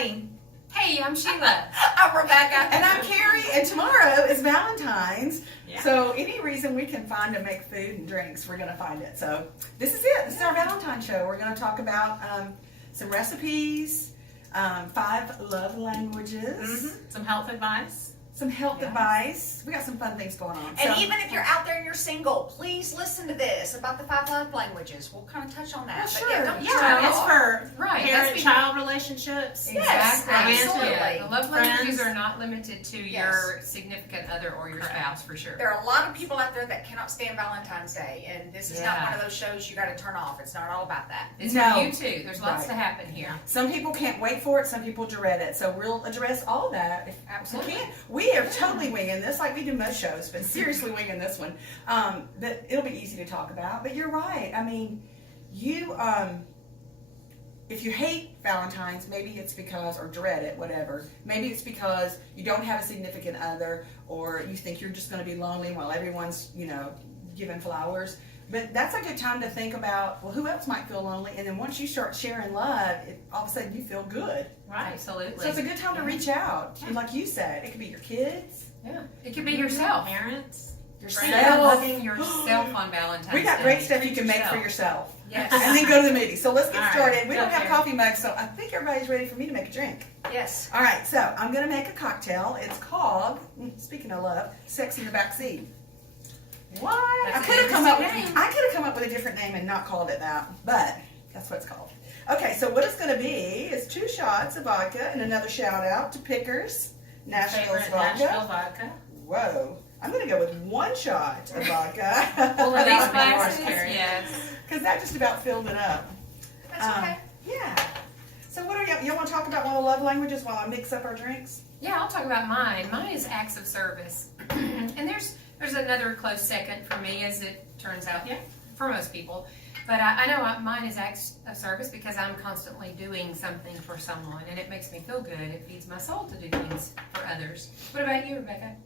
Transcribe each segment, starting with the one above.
Elaine. Hey, I'm Sheila. I'm Rebecca. And I'm Carrie, and tomorrow is Valentines. Yeah. So any reason we can find to make food and drinks, we're going to find it. So this is it. This is our Valentine show. We're going to talk about some recipes, 5 love languages, Some health advice. some health advice. We got some fun things going on. And So- even if you're out there and you're single, please listen to this about the 5 love languages. We'll kind of touch on that. Well, But sure. yeah, don't Yeah, it's for Right, parent-child relationships. Yes, Exactly. absolutely. Yeah, the love languages Friends. are not limited to your significant other or your spouse, for sure. There are a lot of people out there that cannot stand Valentine's Day, and this is not Yeah. one of those shows you got to turn off. It's not all about that. It's No. for you too. There's lots Right. to happen here. Some people can't wait for it. Some people dread it. So we'll address all that. If Absolutely. we can. We are totally winging this, like we do most shows, but seriously winging this one. But it'll be easy to talk about. But you're right. I mean, you if you hate Valentine's, maybe it's because, or dread it, whatever. Maybe it's because you don't have a significant other, or you think you're just going to be lonely while everyone's, giving flowers. But that's a good time to think about, well, who else might feel lonely? And then once you start sharing love, all of a sudden you feel good. Right. Absolutely. So it's a good time to reach out. And like you said, it could be your kids, Yeah. It could be yourself. Parents. yourself. Loving yourself on Valentine's We got Day. great stuff you can Treat make for yourself. yourself. Yes. And then go to the movie. So let's get All right. started. We don't Go have there. coffee mugs, so I think everybody's ready for me to make a drink. Yes. All right, so I'm going to make a cocktail. It's called, speaking of love, Sex in the Backseat. What? That's I an could have come up with interesting name. I could have come up with a different name and not called it that, but that's what it's called. Okay, so what it's going to be is 2 shots of vodka, and another shout out to Pickers, Nashville's Favorite vodka. Nashville vodka. Whoa. I'm going to go with 1 shot of vodka. Well, are these That'll be glasses? yours, Carrie. Yes. Because that just about filled it up. That's okay. Yeah. So what are you want to talk about one of the love languages while I mix up our drinks? Yeah, I'll talk about mine. Mine is acts of service. And there's another close second for me, as it turns out, for most people. But I know mine is acts of service because I'm constantly doing something for someone, and it makes me feel good. It feeds my soul to do things for others. What about you, Rebecca?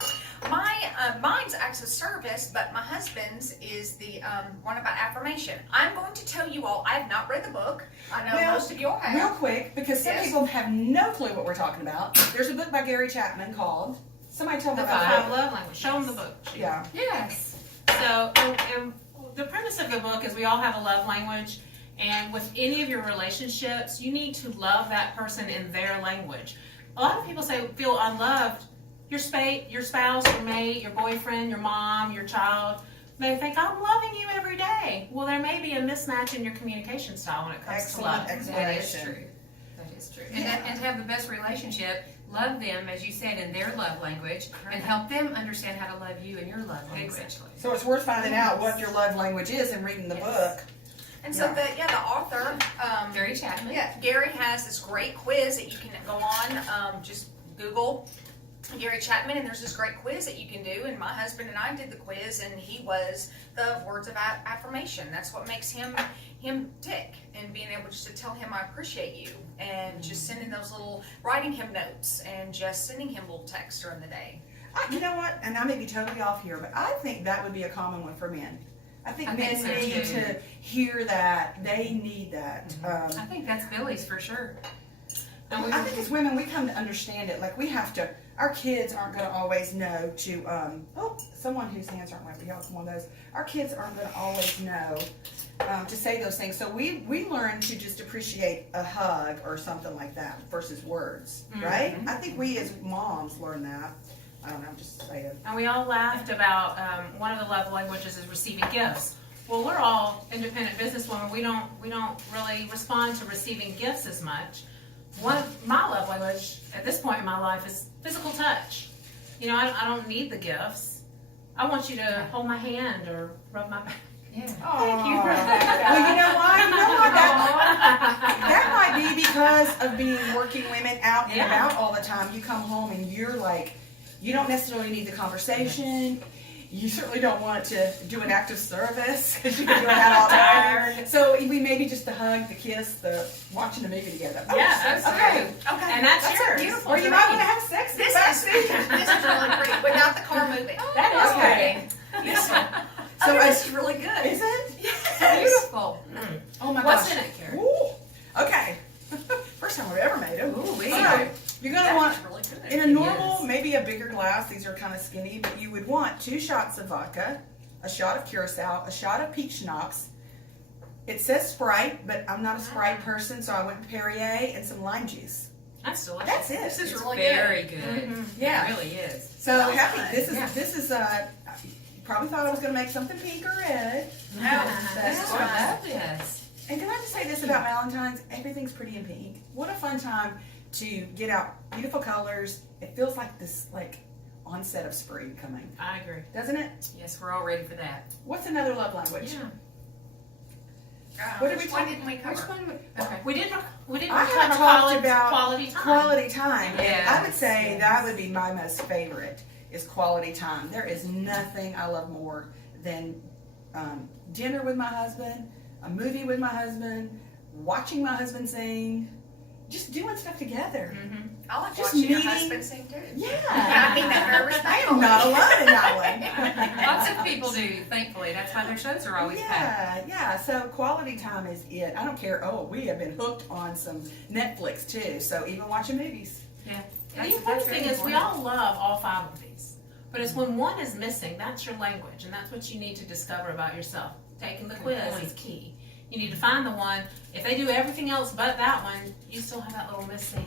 Mine's acts of service, but my husband's is the one about affirmation. I'm going to tell you all, I have not read the book. I know most of you all have. Real quick, because some Yes. people have no clue what we're talking about. There's a book by Gary Chapman called, somebody tell me The about Five it. love language. Show them the book. Yeah. Yes. So, and the premise of the book is we all have a love language, and with any of your relationships, you need to love that person in their language. A lot of people feel unloved. Your spouse, your mate, your boyfriend, your mom, your child may think, I'm loving you every day. Well, there may be a mismatch in your communication style when it comes to love. Excellent That is explanation. true. That is true. Yeah. And to have the best relationship, love them, as you said, in their love language, and help them understand how to love you in your love language. Exactly. So it's worth finding out what your love language is and reading the book. And so the author, Gary Chapman. Gary has this great quiz that you can go on. Just Google Gary Chapman, and there's this great quiz that you can do. And my husband and I did the quiz, and he was the words of affirmation. That's what makes him tick, and being able just to tell him I appreciate you, and just sending those writing him notes, and just sending him little texts during the day. You know what? And I may be totally off here, but I think that would be a common one for men. I think I men think so, need too. to hear that. They need that. I think that's Billy's for sure. I think as women, we come to understand it. Like we have to. Our kids aren't going to always know to. Someone whose hands aren't wet, but y'all one of those. Our kids aren't going to always know to say those things. So we learn to just appreciate a hug or something like that versus words, right? I think we as moms learn that. I don't know. I'm just saying. And we all laughed about one of the love languages is receiving gifts. Well, we're all independent businesswomen. We don't really respond to receiving gifts as much. One of my love language at this point in my life is physical touch. You know, I don't need the gifts. I want you to hold my hand or rub my back. Yeah. Thank you for that. Well, you know why? You know what? That might be because of being working women out and about all the time. You come home and you're like, you don't necessarily need the conversation. You certainly don't want to do an act of service because you've been doing that all time. So we maybe just the hug, the kiss, the watching the movie together. Oh, Yeah, that's okay. true. Okay, And that's yours. beautiful. Or you might want to have sex in the backseat. This is really pretty without the car moving. That is Okay. pretty. Yes. So This is really good. Is it? Beautiful. Oh my What's gosh. in it, Carrie? Ooh. Okay. First time I've ever made them. Ooh, we All right. kind of skinny, but you would want 2 shots of vodka, a shot of Curacao, a shot of peach schnapps. It says Sprite, but I'm not a Sprite person, so I went with Perrier and some lime juice. That's delicious. That's it. This is It's really very good. good. Yeah. It really is. So Well happy. done. This is you probably thought I was going to make something pink or red. No, That's that's I fine. love this. And can I just say this about Valentine's? Everything's pretty in pink. What a fun time to get out beautiful colors. It feels like this onset of spring coming, I agree. doesn't it? Yes, we're all ready for that. What's another love language? Yeah. What did we Which one talk- didn't we cover? Which one? Okay. We didn't I cover haven't talked quality, about quality time. Quality time. And I would Yes, say yes. that would be my most favorite is quality time. There is nothing I love more than dinner with my husband, a movie with my husband, watching my husband sing, just doing stuff together. Mm-hmm. I like Just watching your meeting- husband sing too. Yeah. I mean that very I respectfully. am not alone in that one. Lots of people do, thankfully. That's why their shows are always packed. Yeah. So quality time is it. I don't care. Oh, we have been hooked on some Netflix too. So even watching movies. And That's- the important that's thing very is we important. all love all 5 of these. But it's when one is missing, that's your language, and that's what you need to discover about yourself. Taking the quiz is key. You need to find the one. If they do everything else but that one, you still have that little missing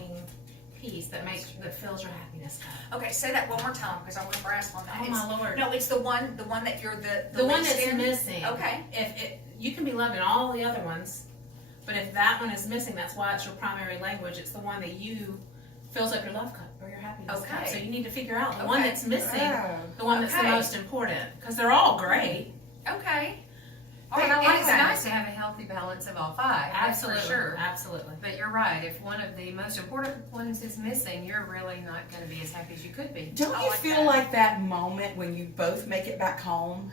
piece that fills your happiness cup. Okay, say that one more time because I want to grasp on that. Oh It's- my Lord. No, it's the one that you're The one least that's in? missing. Okay. You can be loving all the other ones, but if that one is missing, that's why it's your primary language. It's the one that you fills up your love cup or your happiness cup. Okay. So you need to figure out the one Okay. that's missing, Oh. the one that's the Okay. most important, because they're all great. Okay. All And right, I like it's that. nice to have a healthy balance of all 5. Absolutely, That's for sure. absolutely. But you're right. If one of the most important ones is missing, you're really not going to be as happy as you could be. Don't I you like feel that. like that moment when you both make it back home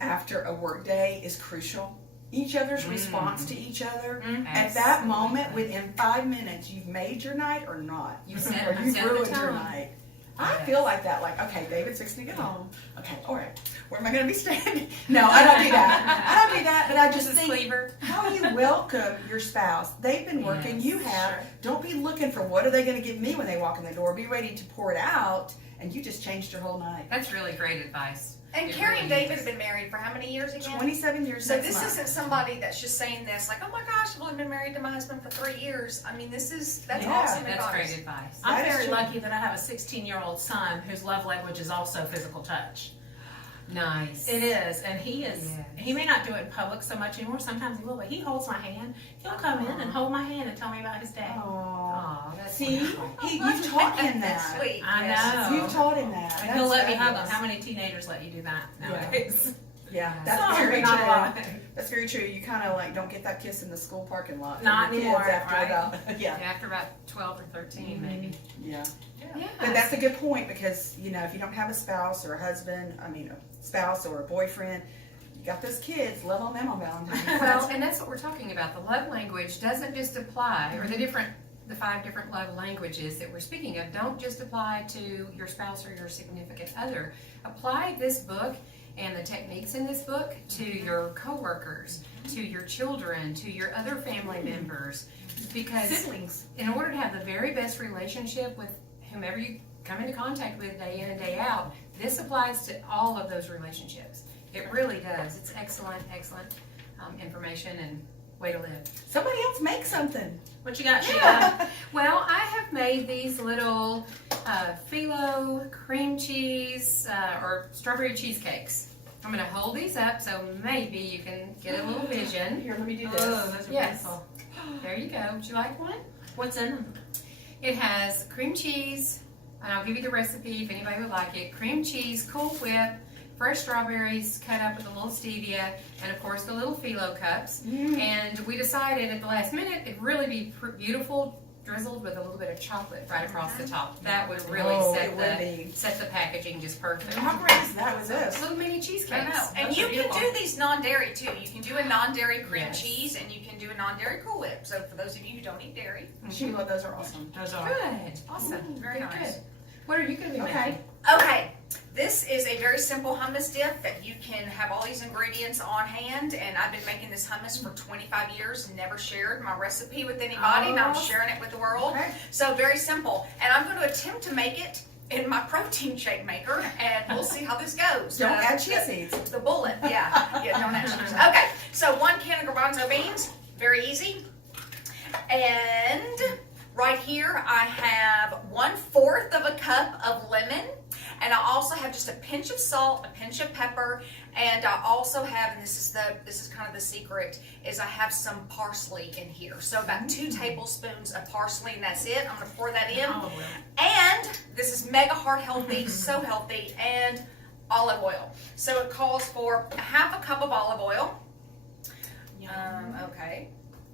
after a work day is crucial? Each other's response to each other. At that moment, within 5 minutes, you've made your night or not. You set- or you you've set the ruined your tone. night. I Yes. feel like that. Like, okay, David's fixing to get home. Okay, all right. Where am I going to be staying? No, I don't do that. I don't do that. But I just Mrs. think Cleaver. how you welcome your spouse. They've been working. Yes, You have. sure. Don't be looking for what are they going to give me when they walk in the door. Be ready to pour it out, and you just changed your whole night. That's really great advice. And It Carrie and really David is. have been married for how many years again? 27 years. So 6 this months. isn't somebody that's just saying this, like, oh my gosh, I've only been married to my husband for 3 years. I mean, that's Yeah, awesome That's advice. great advice. I'm That is very true. lucky that I have a 16-year-old son whose love language is also physical touch. Nice. It is, and he is. Yes. He may not do it in public so much anymore. Sometimes he will, but he holds my hand. He'll come in and hold my hand and tell me about his day. Aw. Aw, that's See, wonderful. you've taught him That's that. sweet. I yes. know. You've taught him that. And he'll let me hug him. fabulous. How many teenagers let you do that Yeah. nowadays? Yeah, Some, that's Some, very but not a lot. true. That's very true. You kind of like don't get that kiss in the school parking lot. from Not your kids anymore, after right? about yeah. After about 12 or 13, maybe. Yeah. Yeah. But that's a good point because if you don't have a spouse or a husband, a spouse or a boyfriend, you got those kids. Love on them on Valentine's. Well, and that's what we're talking about. The love language doesn't just apply, or the 5 different love languages that we're speaking of don't just apply to your spouse or your significant other. Apply this book and the techniques in this book to your coworkers, to your children, to your other family members, because Siblings. in order to have the very best relationship with whomever you come into contact with day in and day out, this applies to all of those relationships. It really does. It's excellent information and way to live. Somebody else make something. What you got, Sheila? Yeah. Well, I have made these little phyllo cream cheese or strawberry cheesecakes. I'm going to hold these up so maybe you can get a little vision. Here, let me do this. Oh, those are Yes. beautiful. There you go. Would you like one? What's in them? It has cream cheese, and I'll give you the recipe if anybody would like it. Cream cheese, Cool Whip, fresh strawberries cut up with a little stevia, and of course the little phyllo cups. And we decided at the last minute it'd really be beautiful, drizzled with a little bit of chocolate right across the top. That would really Oh, set it would be. the packaging just perfect. How great is that with this? Little mini I cheesecakes. know. And Those you are can beautiful. do these non-dairy too. You can do a non-dairy cream Yes. cheese and you can do a non-dairy Cool Whip. So for those of you who don't eat dairy. Sheila, those are awesome. Those are. Good. Awesome. Very Good, nice. good. What are you going to be Okay. making? Okay, this is a very simple hummus dip that you can have all these ingredients on hand, and I've been making this hummus for 25 years and never shared my recipe with anybody, and I'm Oh. sharing it with the world. Okay. So very simple, and I'm going to attempt to make it in my protein shake maker, and we'll see how this goes. Don't add chia seeds. The bullet, yeah, don't add cheese. Okay, so 1 can of garbanzo beans, very easy. And right here I have 1/4 of a cup of lemon, and I also have just a pinch of salt, a pinch of pepper, and I also have, and this is kind of the secret, is I have some parsley in here. So about 2 tablespoons of parsley, and that's it. I'm gonna pour that in. Olive oil. And this is mega heart healthy, so healthy, and olive oil. So it calls for 1/2 cup of olive oil. Okay.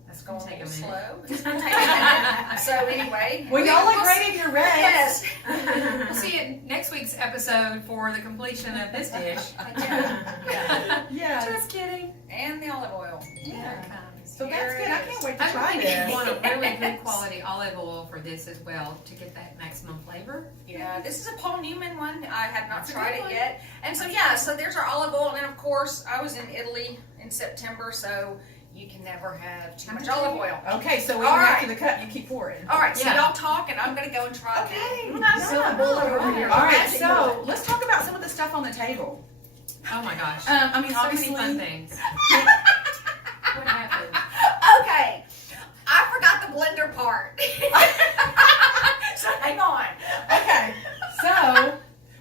That's going Take a a little minute. slow. It's gonna take a minute. So anyway. Well, y'all look we'll great in your reds. Yes. We'll see you in next week's episode for the completion of this dish. Yeah. Yeah. Just kidding. And the olive oil. Yeah. So that's good. I can't wait to I try think you this. want a really good quality olive oil for this as well to get that maximum flavor. Yeah, this is a Paul Newman one. I have not That's a tried good it one. yet. And so yeah, so there's our olive oil, and of course I was in Italy in September, so you can never have too much olive oil. Okay, so All even right. after the cut, you keep pouring. All right, so Yeah. y'all talk, and I'm gonna go and try. Okay. Silver bullet over here. All right, Magic so bullet. let's talk about some of the stuff on the table. Oh my gosh. I mean, So many obviously, fun things. What happened? Okay, I forgot the blender part. So hang on. okay, so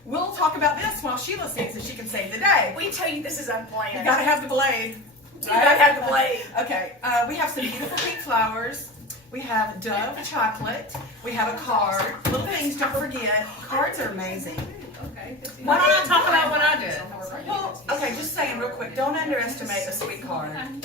we'll talk about this while Sheila sings, so she can save the day. We tell you this is unplanned. You gotta have the blade. You gotta have the blade. Okay, we have some beautiful pink flowers. We have Dove chocolate. We have a card. Little things, don't forget. Cards are amazing. Okay. Why don't I talk about what I did? Well, okay, just saying real quick, don't underestimate a sweet card. I know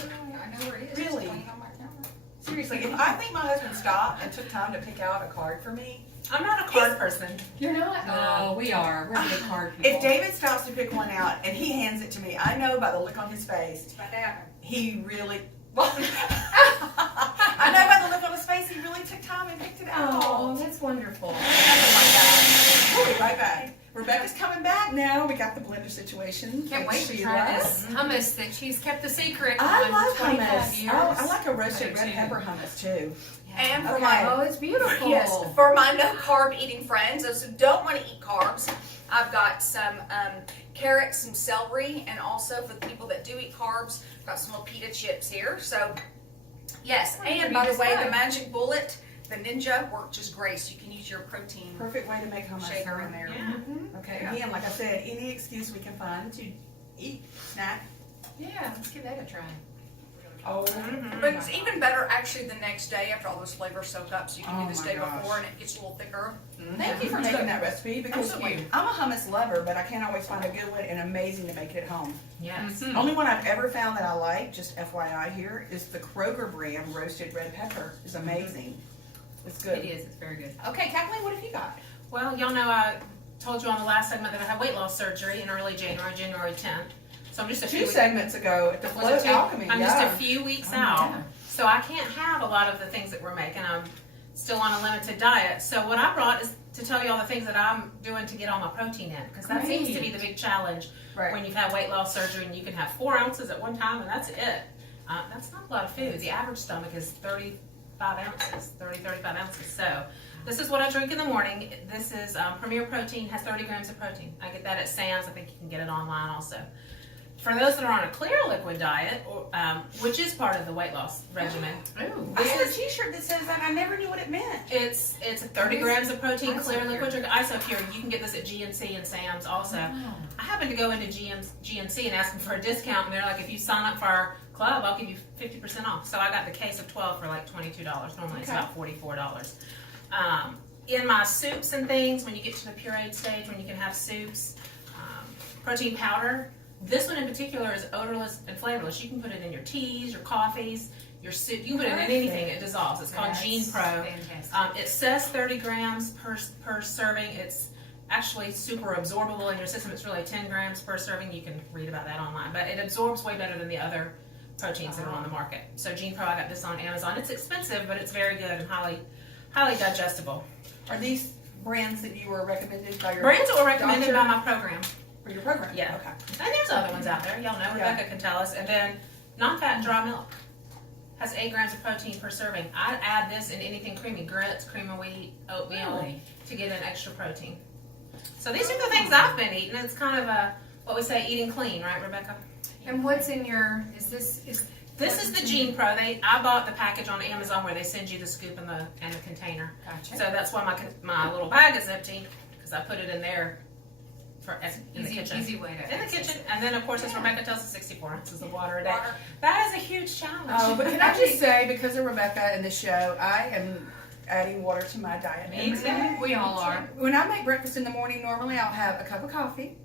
where it is. Really? It's laying on my counter. Seriously, if I think my husband stopped and took time to pick out a card for me, I'm not a card person. You're not? Oh, we are. We're good card people. if David stops to pick one out and he hands it to me, I know by the look on his face, It's about to happen. he really. I know by the look on his face, he really took time and picked it out. Oh, that's wonderful. We'll be right back. Rebecca's coming back now. We got the blender situation. Can't wait to Sheila. try this hummus that she's kept a secret. I on love 25 hummus. years. Oh, I like a roasted I do red too. pepper hummus too. And for Okay. my Oh, it's beautiful. yes, for my no carb eating friends, those who don't want to eat carbs, I've got some carrots, some celery, and also for the people that do eat carbs, I've got some little pita chips here. So yes, Oh, and you by the just way, like. the magic bullet, the Ninja work just great. So you can use your protein Perfect way to make hummus. shaker in there. Yeah. Okay, Yeah. again, like I said, any excuse we can find to eat, snack. Yeah, let's give that a try. Oh, But it's even better actually the next day after all those flavors soak up, so you can Oh do this my day gosh. before and it gets a little thicker. Thank you for making that recipe because Absolutely. I'm a hummus lover, but I can't always find a good one and amazing to make it at home. Yes. The only one I've ever found that I like, just FYI here, is the Kroger brand roasted red pepper. It's amazing. It's good. It is. It's very good. Okay, Kathleen, what have you got? Well, y'all know I told you on the last segment that I had weight loss surgery in early January, January 10th. So I'm just a few Two weeks. segments ago at the Was it Float two? Alchemy. I'm yeah. just a few weeks Oh, out, yeah. so I can't have a lot of the things that we're making. I'm still on a limited diet. So what I brought is to tell you all the things that I'm doing to get all my protein in, because that seems to be the big challenge Right. when you've had weight loss surgery and you can have 4 ounces at one time and that's it. That's not a lot of food. The average stomach is 35 ounces. So this is what I drink in the morning. This is Premier Protein, has 30 grams of protein. I get that at Sam's. I think you can get it online also. For those that are on a clear liquid diet, which is part of the weight loss regimen, Ooh. I have a T-shirt that says that. I never knew what it meant. it's a 30 grams of protein, clear Isopure. liquid drink, Isopure. You can get this at GNC and Sam's also. Wow. I happened to go into GNC and ask them for a discount, and they're like, if you sign up for our club, I'll give you 50% off. So I got the case of 12 for like $22. Normally it's Okay. about $44. In my soups and things, when you get to the pureed stage, when you can have soups, protein powder. This one in particular is odorless and flavorless. You can put it in your teas, your coffees, your soup. You can put it in anything. It dissolves. It's called Gene Pro. Fantastic. It says 30 grams per serving. It's actually super absorbable in your system. It's really 10 grams per serving. You can read about that online. But it absorbs way better than the other proteins that are on the market. So Gene Pro, I got this on Amazon. It's expensive, but it's very good and highly digestible. Are these brands that you were recommended by your Brands that were recommended doctor by my program. for your program? Yeah. Okay. And there's other ones out there. Y'all know. Rebecca can tell us. And then non-fat dry milk has 8 grams of protein per serving. I add this in anything creamy, grits, cream of wheat, oatmeal, Really? to get an extra protein. So these are the things I've been eating. It's kind of what we say, eating clean, right, Rebecca? And what's in your, This is the Gene Pro. I bought the package on Amazon where they send you the scoop and the container. Gotcha. So that's why my little bag is empty, because I put it in there in the kitchen. Easy way to In the kitchen. And then, of course, as Rebecca tells us, 64 ounces of water a day. Water. That is a huge challenge. Oh, but can I just say, because of Rebecca and the show, I am adding water to my diet. Me every too. day. We all are. When I make breakfast in the morning, normally I'll have a cup of coffee,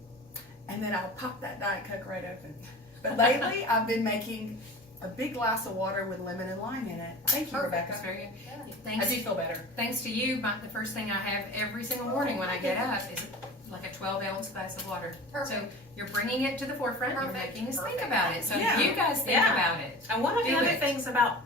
and then I'll pop that Diet Coke right open. But lately, I've been making a big glass of water with lemon and lime in it. Thank you, That's Rebecca. very good. I Thanks, do feel better. thanks to you, the first thing I have every single morning when I get up is like a 12-ounce glass of water. Perfect. So you're bringing it to the forefront. You're Perfect. making us think Perfect. about it. So Yeah. you guys think Yeah. about it. And one of the Do other it. things about,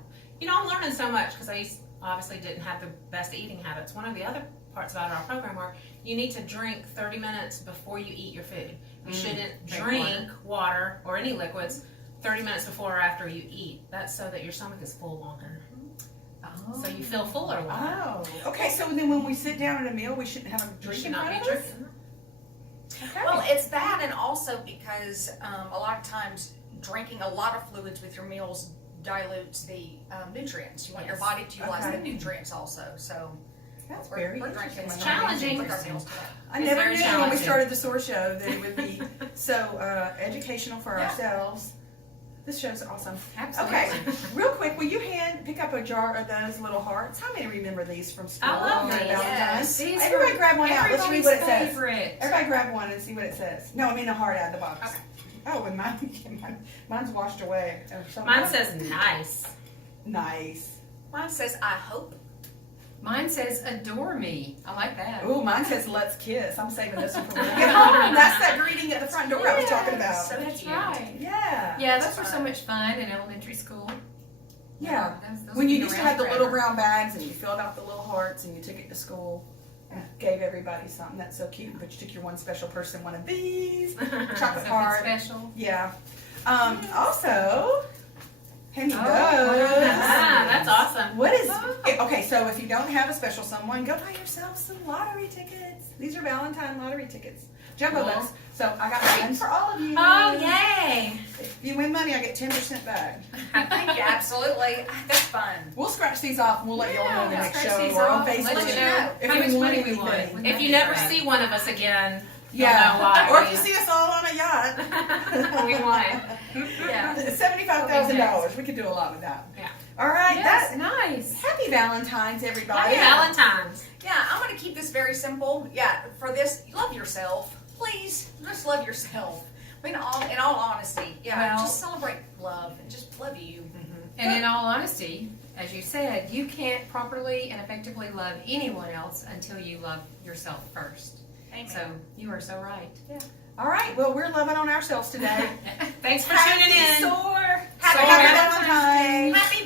I'm learning so much because obviously didn't have the best eating habits. One of the other parts about our program are you need to drink 30 minutes before you eat your food. You shouldn't drink water or any liquids 30 minutes before or after you eat. That's so that your stomach is full longer. Oh. So you feel fuller longer. Oh, okay. So then when we sit down at a meal, we shouldn't have a You drink should in not front be of us? drinking. Okay. Well, it's that, and also because a lot of times drinking a lot of fluids with your meals dilutes the nutrients. You want your Yes. body to utilize Okay. the nutrients also. So That's we're very drinking interesting. some challenging. with our meals today. I It's never very knew when we challenging. started the SOAR Show that it would be so educational for Yeah. ourselves. This show's awesome. Absolutely. Okay, real quick, will you pick up a jar of those little hearts? How many remember these from school? I love on these. Valentine's? These Everybody are grab one out. Let's read what it says. everybody's favorite. Everybody grab one and see what it says. No, I mean a heart out of the box. Okay. Oh, and mine's washed away. Mine says nice. Nice. Mine says, I hope. Mine says adore me. I like that. Ooh, mine says let's kiss. I'm saving this one for when we get home. That's that greeting at the front door I was talking about. So That's cute. right. Yeah. Yeah, those were so much fun in elementary school. Yeah. Those When you have used to been have the around little forever. brown bags and you filled out the little hearts and you took it to school and gave everybody something. That's so cute. But you took your one special person one of these. Chocolate Something heart. special. Yeah. Also, here you Oh, go. Ah, that's awesome. What is okay? So if you don't have a special someone, go buy yourself some lottery tickets. These are Valentine lottery tickets, jumbo Cool. lots. So I got one for all of you. Oh, yay. If you win money, I get 10% back. Thank you. Absolutely. That's fun. We'll scratch these off and we'll let you all know the Yeah, next scratch show these or on off and Facebook. let you know if how we much won money we anything. won. If That'd you be never great. see one of us again, Yeah. you'll know why. Or if you see us all on a yacht. We won. Yeah. $75,000. We could do a lot with that. Yeah. All right. Yes, nice. Happy Valentine's, everybody. Happy Valentine's. Yeah, I'm going to keep this very simple. Yeah, for this, love yourself. Please, just love yourself. I mean, in all honesty, yeah, Well- just celebrate love and just love you. And in all honesty, as you said, you can't properly and effectively love anyone else until you love yourself first. Amen. So you are so right. All right. Well, we're loving on ourselves today. Thanks for Happy tuning in. SOAR. Happy SOAR Valentine's. Happy